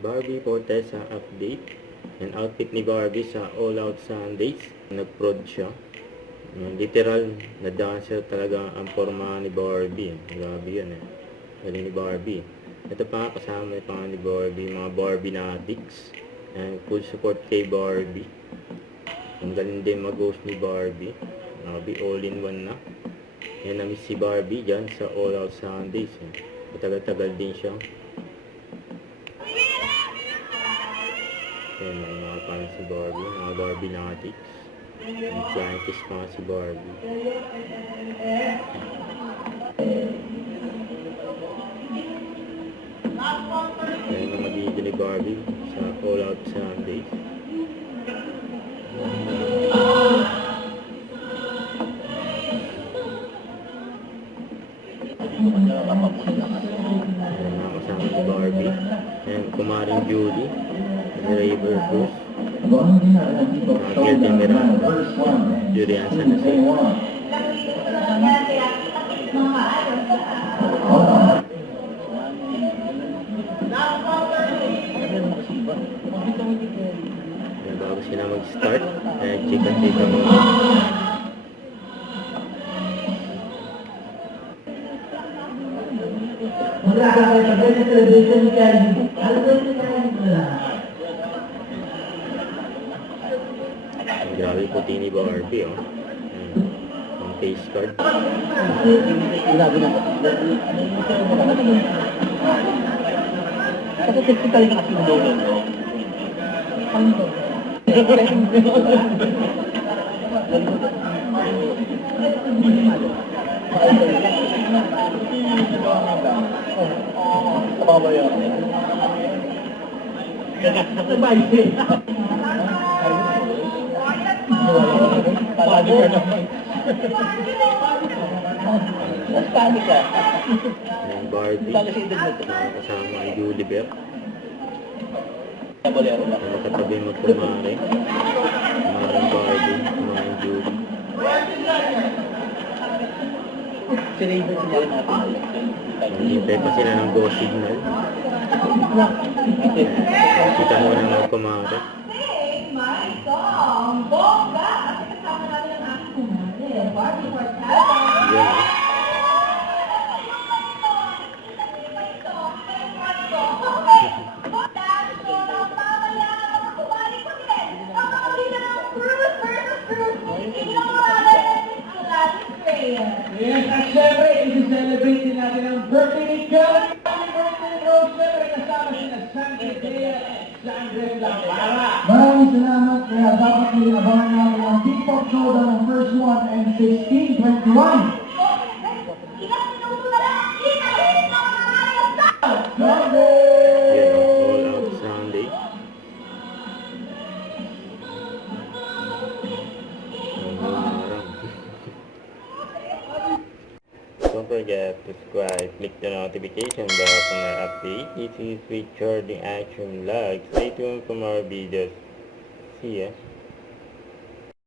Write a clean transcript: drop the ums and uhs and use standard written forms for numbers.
Barbie Fortesa update. Yung outfit ni Barbie sa All Out Sundays. Nag-prod siya. Literal na dancer talaga ang forma ni Barbie. Grabe yan eh. Galing ni Barbie. Ito pa nga kasama yung pang ni Barbie. Mga Barbie Natics. Full support kay Barbie. Ang galing din mag-host ni Barbie. Barbie all-in-one na. Yan na-miss si Barbie dyan sa All Out Sundays. Matagal-tagal din siya. Yan, mga parang si Barbie, mga Barbie Natics. Yung flying kiss pa nga si Barbie. Yan ang magiging ni Barbie sa All Out Sundays. Yan, nakasama ni Barbie. Yan, kumaring Julie. River Cruz, Miguel de Miranda, Julian San Jose. Bago sila mag-start, chika-chika mo. Grabe puti ni Barbie, oh. Ang face card. Kasi typical na kasi doon. Ano to? Palagi ka naman. Nastani ka. Ang Barbie. Kasama ang Gulliver. Nakatabi mo kumare. Kumarang Barbie. Kumarang Julie. Sinabot niya natin. Hintay pa sila ng go signal. Kita mo na mga kumare. Bongga! Kasi kasama natin ang aking kumare. Barbie Fortesa. Yan, Yes, at syempre, isi-celebrate din natin ang birthday ni Kelly. Happy birthday, Rose! Syempre, kasama siya na Sandra Dea at Sandra Lamara. Maraming salamat. Kaya dapat nyo abangan namin ang P-Pop Showdown ng first one and 16-21. yan, All Out Sunday. Don't forget to subscribe, click the notification bell for my update. This is Richard the Action Vlog. Stay tuned for more videos. See ya.